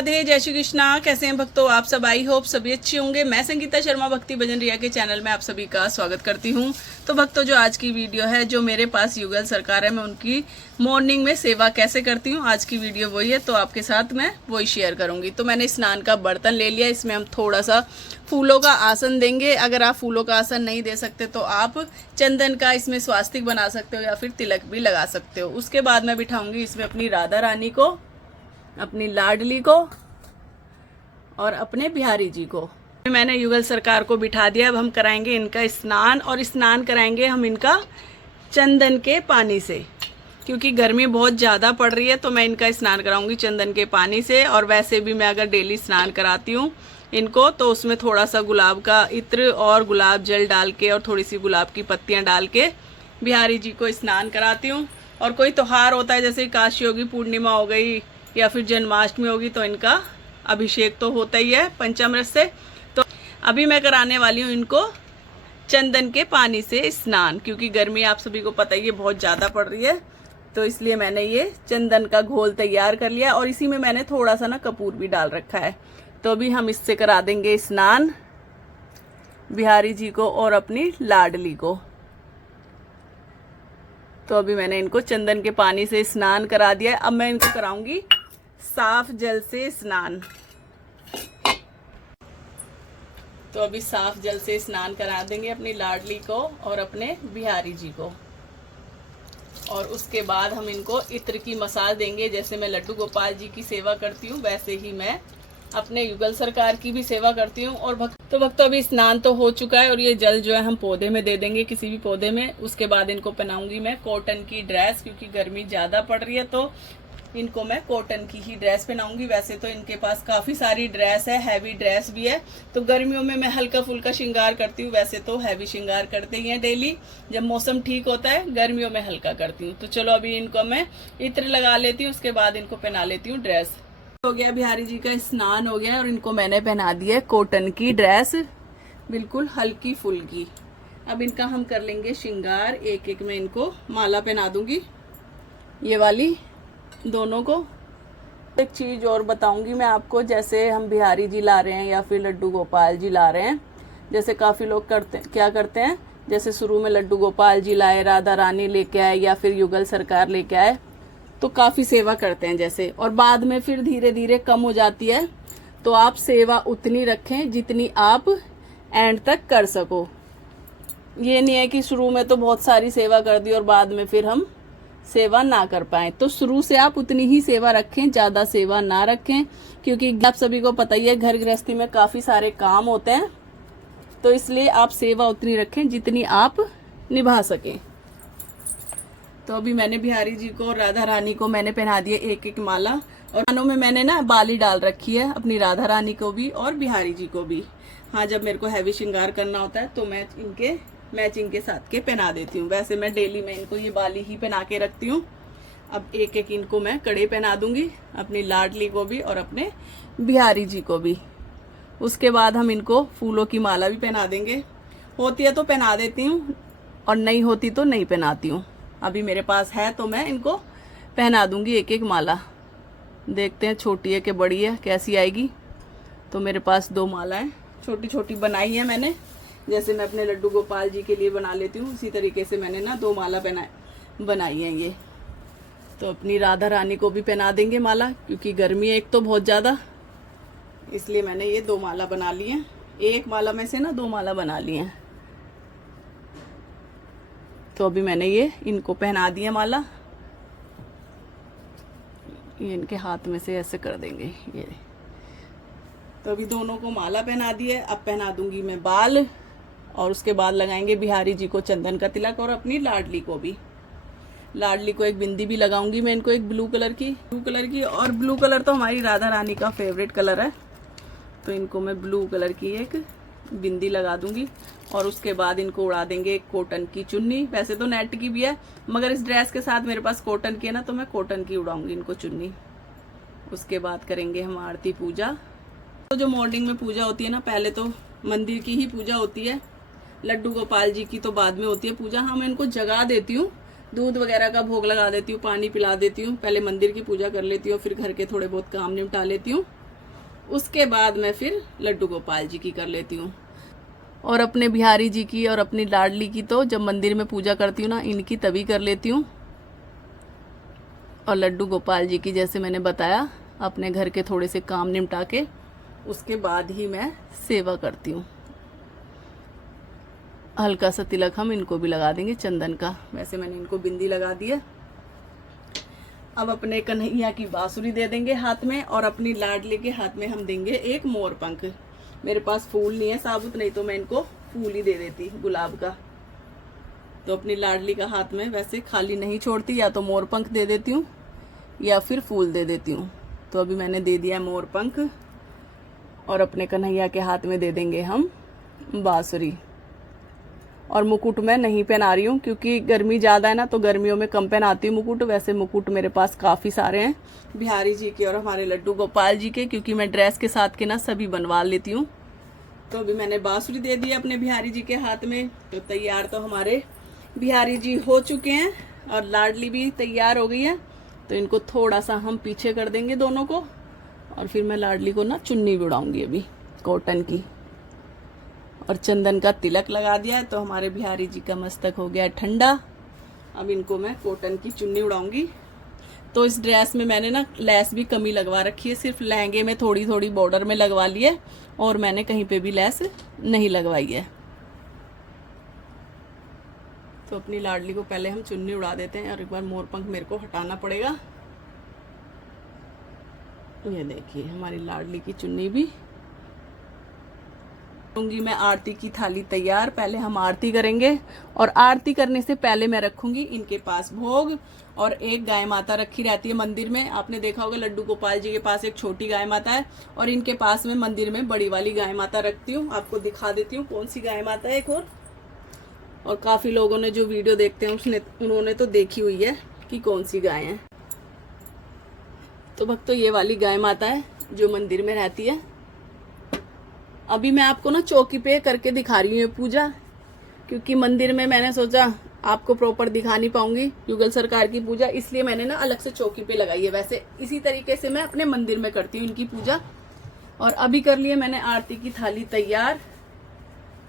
राधे, जय श्री कृष्णा। कैसे हैं भक्तों आप सब? आई होप सभी अच्छे होंगे। मैं संगीता शर्मा भक्ति भजन रिया के चैनल में आप सभी का स्वागत करती हूं। तो भक्तों, जो आज की वीडियो है, जो मेरे पास युगल सरकार है, मैं उनकी मॉर्निंग में सेवा कैसे करती हूं, आज की वीडियो वही है। तो आपके साथ मैं वही शेयर करूंगी। तो मैंने स्नान का बर्तन ले लिया, इसमें हम थोड़ा सा फूलों का आसन देंगे। अगर आप फूलों का आसन नहीं दे सकते तो आप चंदन का इसमें स्वास्तिक बना सकते हो या फिर तिलक भी लगा सकते हो। उसके बाद मैं बिठाऊंगी इसमें अपनी राधा रानी को, अपनी लाडली को और अपने बिहारी जी को। मैंने युगल सरकार को बिठा दिया। अब हम कराएंगे इनका स्नान, और स्नान कराएंगे हम इनका चंदन के पानी से, क्योंकि गर्मी बहुत ज़्यादा पड़ रही है। तो मैं इनका स्नान कराऊंगी चंदन के पानी से। और वैसे भी मैं अगर डेली स्नान कराती हूँ इनको, तो उसमें थोड़ा सा गुलाब का इत्र और गुलाब जल डाल के और थोड़ी सी गुलाब की पत्तियाँ डाल के बिहारी जी को स्नान कराती हूँ। और कोई त्योहार होता है, जैसे काशी होगी, पूर्णिमा हो गई या फिर जन्माष्टमी होगी, तो इनका अभिषेक तो होता ही है पंचामृत से। तो अभी मैं कराने वाली हूँ इनको चंदन के पानी से स्नान, क्योंकि गर्मी आप सभी को पता ही है बहुत ज़्यादा पड़ रही है। तो इसलिए मैंने ये चंदन का घोल तैयार कर लिया, और इसी में मैंने थोड़ा सा ना कपूर भी डाल रखा है। तो अभी हम इससे करा देंगे स्नान बिहारी जी को और अपनी लाडली को। तो अभी मैंने इनको चंदन के पानी से स्नान करा दिया है। अब मैं इनको कराऊंगी साफ जल से स्नान। तो अभी साफ जल से स्नान करा देंगे अपनी लाडली को और अपने बिहारी जी को। और उसके बाद हम इनको इत्र की मसाज देंगे। जैसे मैं लड्डू गोपाल जी की सेवा करती हूँ, वैसे ही मैं अपने युगल सरकार की भी सेवा करती हूँ। और भक्तों अभी स्नान तो हो चुका है, और ये जल जो है हम पौधे में दे देंगे, किसी भी पौधे में। उसके बाद इनको पहनाऊंगी मैं कॉटन की ड्रेस, क्योंकि गर्मी ज़्यादा पड़ रही है, तो इनको मैं कॉटन की ही ड्रेस पहनाऊंगी। वैसे तो इनके पास काफ़ी सारी ड्रेस है, हैवी ड्रेस भी है। तो गर्मियों में मैं हल्का फुल्का श्रृंगार करती हूँ, वैसे तो हैवी श्रृंगार करते ही हैं डेली। जब मौसम ठीक होता है, गर्मियों में हल्का करती हूँ। तो चलो अभी इनको मैं इत्र लगा लेती हूँ, उसके बाद इनको पहना लेती हूँ ड्रेस। हो गया, बिहारी जी का स्नान हो गया, और इनको मैंने पहना दी है कॉटन की ड्रेस, बिल्कुल हल्की फुल्की। अब इनका हम कर लेंगे श्रृंगार। एक एक में इनको माला पहना दूंगी, ये वाली दोनों को। एक चीज़ और बताऊंगी मैं आपको, जैसे हम बिहारी जी ला रहे हैं या फिर लड्डू गोपाल जी ला रहे हैं, जैसे काफ़ी लोग क्या करते हैं, जैसे शुरू में लड्डू गोपाल जी लाए, राधा रानी लेके आए या फिर युगल सरकार लेके आए, तो काफ़ी सेवा करते हैं जैसे, और बाद में फिर धीरे धीरे कम हो जाती है। तो आप सेवा उतनी रखें जितनी आप एंड तक कर सको। ये नहीं है कि शुरू में तो बहुत सारी सेवा कर दी और बाद में फिर हम सेवा ना कर पाए। तो शुरू से आप उतनी ही सेवा रखें, ज़्यादा सेवा ना रखें, क्योंकि आप सभी को पता ही है घर गृहस्थी में काफ़ी सारे काम होते हैं। तो इसलिए आप सेवा उतनी रखें जितनी आप निभा सकें। तो अभी मैंने बिहारी जी को और राधा रानी को मैंने पहना दिए एक एक माला, और कानों में मैंने ना बाली डाल रखी है अपनी राधा रानी को भी और बिहारी जी को भी। हाँ, जब मेरे को हैवी श्रृंगार करना होता है तो मैं इनके मैचिंग के साथ के पहना देती हूँ। वैसे मैं डेली में इनको ये बाली ही पहना के रखती हूँ। अब एक एक इनको मैं कड़े पहना दूंगी, अपनी लाडली को भी और अपने बिहारी जी को भी। उसके बाद हम इनको फूलों की माला भी पहना देंगे। होती है तो पहना देती हूँ, और नहीं होती तो नहीं पहनाती हूँ। अभी मेरे पास है तो मैं इनको पहना दूंगी एक एक माला। देखते हैं छोटी है कि बड़ी है, कैसी आएगी। तो मेरे पास 2 मालाएं छोटी छोटी बनाई है मैंने, जैसे मैं अपने लड्डू गोपाल जी के लिए बना लेती हूँ, उसी तरीके से मैंने ना 2 माला बनाई है ये। तो अपनी राधा रानी को भी पहना देंगे माला, क्योंकि गर्मी है एक तो बहुत ज़्यादा, इसलिए मैंने ये 2 माला बना ली हैं। एक माला में से ना 2 माला बना ली हैं। तो अभी मैंने ये इनको पहना दिया माला। ये इनके हाथ में से ऐसे कर देंगे ये। तो अभी दोनों को माला पहना दी है। अब पहना दूंगी मैं बाल, और उसके बाद लगाएंगे बिहारी जी को चंदन का तिलक, और अपनी लाडली को भी। लाडली को एक बिंदी भी लगाऊंगी मैं इनको, एक ब्लू कलर की। और ब्लू कलर तो हमारी राधा रानी का फेवरेट कलर है, तो इनको मैं ब्लू कलर की एक बिंदी लगा दूंगी। और उसके बाद इनको उड़ा देंगे एक कॉटन की चुन्नी। वैसे तो नेट की भी है, मगर इस ड्रेस के साथ मेरे पास कॉटन की है ना, तो मैं कॉटन की उड़ाऊंगी इनको चुन्नी। उसके बाद करेंगे हम आरती पूजा। तो जो मॉर्निंग में पूजा होती है ना, पहले तो मंदिर की ही पूजा होती है, लड्डू गोपाल जी की तो बाद में होती है पूजा। हाँ, मैं इनको जगा देती हूँ, दूध वगैरह का भोग लगा देती हूँ, पानी पिला देती हूँ, पहले मंदिर की पूजा कर लेती हूँ, फिर घर के थोड़े बहुत काम निपटा लेती हूँ, उसके बाद मैं फिर लड्डू गोपाल जी की कर लेती हूँ। और अपने बिहारी जी की और अपनी लाडली की तो जब मंदिर में पूजा करती हूँ ना, इनकी तभी कर लेती हूँ। और लड्डू गोपाल जी की जैसे मैंने बताया अपने घर के थोड़े से काम निपटा के उसके बाद ही मैं सेवा करती हूँ। हल्का सा तिलक हम इनको भी लगा देंगे चंदन का। वैसे मैंने इनको बिंदी लगा दी है। अब अपने कन्हैया की बांसुरी दे देंगे हाथ में और अपनी लाडली के हाथ में हम देंगे एक मोर पंख। मेरे पास फूल नहीं है साबुत, नहीं तो मैं इनको फूल ही दे देती गुलाब का। तो अपनी लाडली का हाथ में वैसे खाली नहीं छोड़ती, या तो मोर पंख दे देती हूँ या फिर फूल दे देती हूँ। तो अभी मैंने दे दिया मोर पंख और अपने कन्हैया के हाथ में दे देंगे हम बांसुरी। और मुकुट मैं नहीं पहना रही हूँ क्योंकि गर्मी ज़्यादा है ना, तो गर्मियों में कम पहनाती हूँ मुकुट। वैसे मुकुट मेरे पास काफ़ी सारे हैं बिहारी जी के और हमारे लड्डू गोपाल जी के, क्योंकि मैं ड्रेस के साथ के ना सभी बनवा लेती हूँ। तो अभी मैंने बांसुरी दे दी अपने बिहारी जी के हाथ में। तो तैयार तो हमारे बिहारी जी हो चुके हैं और लाडली भी तैयार हो गई है। तो इनको थोड़ा सा हम पीछे कर देंगे दोनों को, और फिर मैं लाडली को ना चुन्नी भी उड़ाऊंगी अभी कॉटन की। और चंदन का तिलक लगा दिया है, तो हमारे बिहारी जी का मस्तक हो गया ठंडा। अब इनको मैं कॉटन की चुन्नी उड़ाऊंगी। तो इस ड्रेस में मैंने ना लेस भी कमी लगवा रखी है, सिर्फ लहंगे में थोड़ी थोड़ी बॉर्डर में लगवा ली है और मैंने कहीं पे भी लेस नहीं लगवाई है। तो अपनी लाडली को पहले हम चुन्नी उड़ा देते हैं और एक बार मोर पंख मेरे को हटाना पड़ेगा। ये देखिए हमारी लाडली की चुन्नी भी लूंगी। मैं आरती की थाली तैयार। पहले हम आरती करेंगे और आरती करने से पहले मैं रखूंगी इनके पास भोग। और एक गाय माता रखी रहती है मंदिर में, आपने देखा होगा लड्डू गोपाल जी के पास एक छोटी गाय माता है और इनके पास में मंदिर में बड़ी वाली गाय माता रखती हूँ। आपको दिखा देती हूँ कौन सी गाय माता है एक और काफी लोगों ने जो वीडियो देखते हैं उन्होंने तो देखी हुई है कि कौन सी गाय है। तो भक्तों ये वाली गाय माता है जो मंदिर में रहती है। अभी मैं आपको ना चौकी पे करके दिखा रही हूँ पूजा, क्योंकि मंदिर में मैंने सोचा आपको प्रॉपर दिखा नहीं पाऊंगी युगल सरकार की पूजा, इसलिए मैंने ना अलग से चौकी पे लगाई है। वैसे इसी तरीके से मैं अपने मंदिर में करती हूँ इनकी पूजा। और अभी कर लिए मैंने आरती की थाली तैयार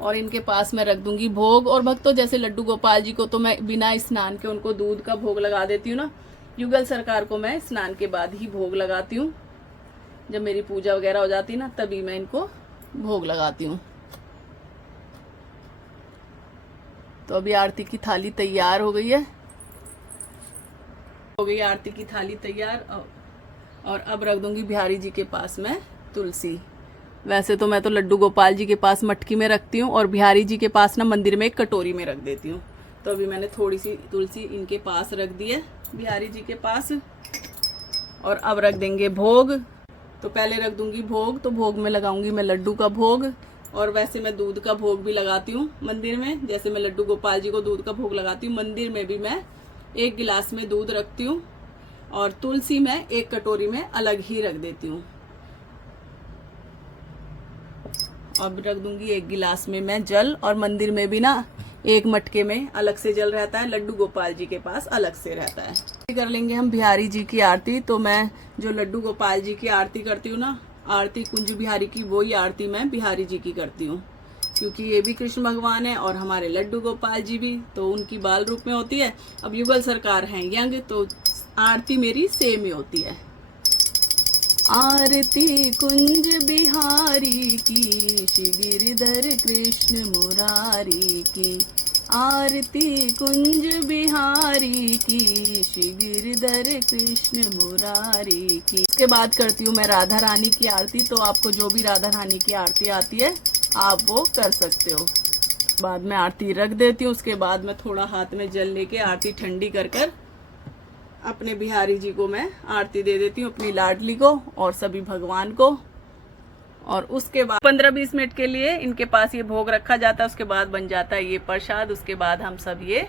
और इनके पास मैं रख दूंगी भोग। और भक्तों जैसे लड्डू गोपाल जी को तो मैं बिना स्नान के उनको दूध का भोग लगा देती हूँ ना, युगल सरकार को मैं स्नान के बाद ही भोग लगाती हूँ। जब मेरी पूजा वगैरह हो जाती है ना तभी मैं इनको भोग लगाती हूँ। तो अभी आरती की थाली तैयार हो गई है। हो गई आरती की थाली तैयार और अब रख दूंगी बिहारी जी के पास में तुलसी। वैसे तो मैं तो लड्डू गोपाल जी के पास मटकी में रखती हूँ और बिहारी जी के पास ना मंदिर में एक कटोरी में रख देती हूँ। तो अभी मैंने थोड़ी सी तुलसी इनके पास रख दी है बिहारी जी के पास। और अब रख देंगे भोग। तो पहले रख दूंगी भोग, तो भोग में लगाऊंगी मैं लड्डू का भोग। और वैसे मैं दूध का भोग भी लगाती हूँ मंदिर में, जैसे मैं लड्डू गोपाल जी को दूध का भोग लगाती हूँ, मंदिर में भी मैं 1 गिलास में दूध रखती हूँ और तुलसी मैं 1 कटोरी में अलग ही रख देती हूँ। अब रख दूंगी 1 गिलास में मैं जल, और मंदिर में भी ना 1 मटके में अलग से जल रहता है, लड्डू गोपाल जी के पास अलग से रहता है। कर लेंगे हम बिहारी जी की आरती। तो मैं जो लड्डू गोपाल जी की आरती करती हूँ ना, आरती कुंज बिहारी की, वही आरती मैं बिहारी जी की करती हूँ, क्योंकि ये भी कृष्ण भगवान है और हमारे लड्डू गोपाल जी भी, तो उनकी बाल रूप में होती है। अब युगल सरकार हैं यंग, तो आरती मेरी सेम ही होती है। आरती कुंज बिहारी की, श्री गिरधर कृष्ण मुरारी की। आरती कुंज बिहारी की, श्री गिरधर कृष्ण मुरारी की। इसके बाद करती हूँ मैं राधा रानी की आरती। तो आपको जो भी राधा रानी की आरती आती है आप वो कर सकते हो। बाद में आरती रख देती हूँ। उसके बाद मैं थोड़ा हाथ में जल लेके आरती ठंडी कर कर अपने बिहारी जी को मैं आरती दे देती हूँ, अपनी लाडली को और सभी भगवान को। और उसके बाद 15-20 मिनट के लिए इनके पास ये भोग रखा जाता है। उसके बाद बन जाता है ये प्रसाद। उसके बाद हम सब ये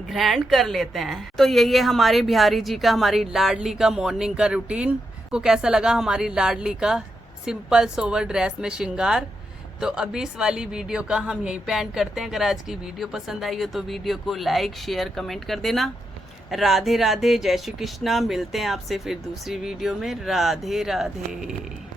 ग्रहण कर लेते हैं। तो ये हमारे बिहारी जी का, हमारी लाडली का मॉर्निंग का रूटीन। को कैसा लगा हमारी लाडली का सिंपल सोवर ड्रेस में श्रृंगार। तो अभी इस वाली वीडियो का हम यहीं पे एंड करते हैं। अगर आज की वीडियो पसंद आई हो तो वीडियो को लाइक शेयर कमेंट कर देना। राधे राधे, जय श्री कृष्णा। मिलते हैं आपसे फिर दूसरी वीडियो में। राधे राधे।